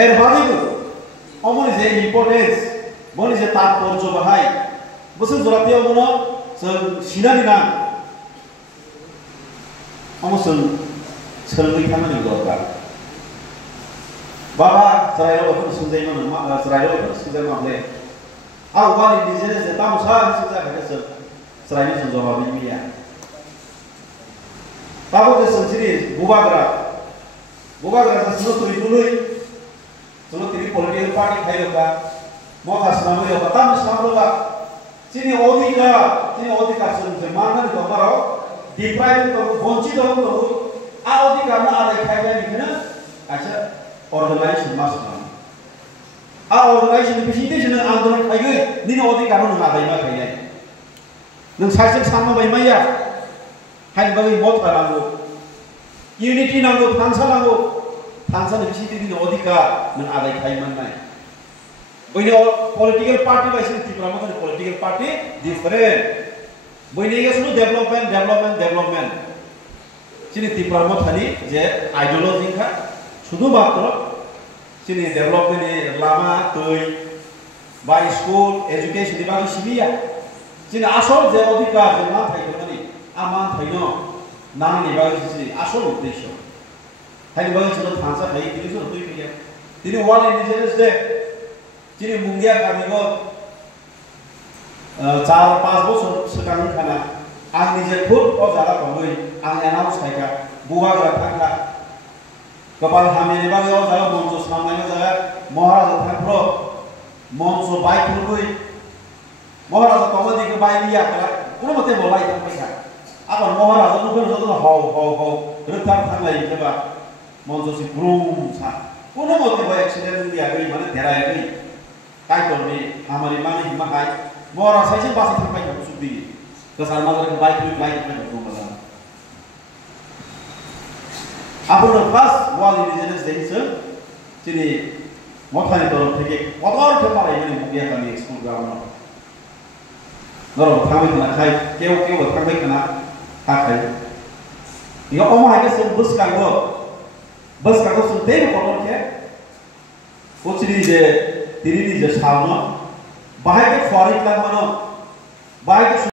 এর বাদেও অমনি যে ইম্পর্টেন্স বনি যে তাৎপর্য বাহাই বসে জরাতে মনো जों सिनानि ना अमसों सोलोंनाय खामानि दरकार बाबा जरायाव बेखौ सोंजायोमोन जरायाव बेखौ सोंजायो माब्ले आवगानि निजेनो जे तामुसा सोंजायो जों जरायनि जों जवाब मिया बाबा के सोंथिरि बुबाग्रा जासिनो तुरिदुलै जों तिरि पलिटिकल पार्टी खायरोबा मथासनाबो याव तामुसाबोबा Sini odika sumse mana di kamaro deprive to bonchi to a odika na ada kaya ni kana acha organization masuk a organization presentation andolan kaya ni odika no na dai ma kaya nang sajak sama bai maya hai bagi mot karango unity nango thansa ni presentation ni odika nang ada kaya man nai Boyne political party by sini Tripura mah political party different. Boyne ya sunu development. Sini Tripura mah tadi je ideologi ka sudu bakto. Sini development ni lama tuh by school education di bagi sibiya. Sini asal je odika je mana thai tadi aman thai no nang ni bagi sini asal uddesho. Thai bagi sunu thansa thai ini sunu tuh pilih. Ini wall indigenous de Jadi mungia kami ko 4-5 bosor sekarang kana ang nije khud o jala kongoi ang announce thaika buwa gra thakha kapal hamene ba o jala monjo samai jala maharaj thakro monjo bai khulgoi maharaj komadi ke bai liya kala kuno mate bolai thak paisa abar maharaj nu ko jodo ho ruthak thanglai keba monjo si brum sa kuno mate ba accident liya gai mane therai gai Kaito ni hamari mani himakai mora saja bahasa terbaik aku sudi kesal mazar ke baik aku malam aku lepas wal ini jenis desa jadi mothani tolong theke motor themare ini mugia kami ekspor gauna noro thamai kana khai keu thamai kana takai yo omai ke sum bus kago sum tei kotor ke kochiri je Diri di jasa mana, bahaya ke foreign lang mana, bahaya ke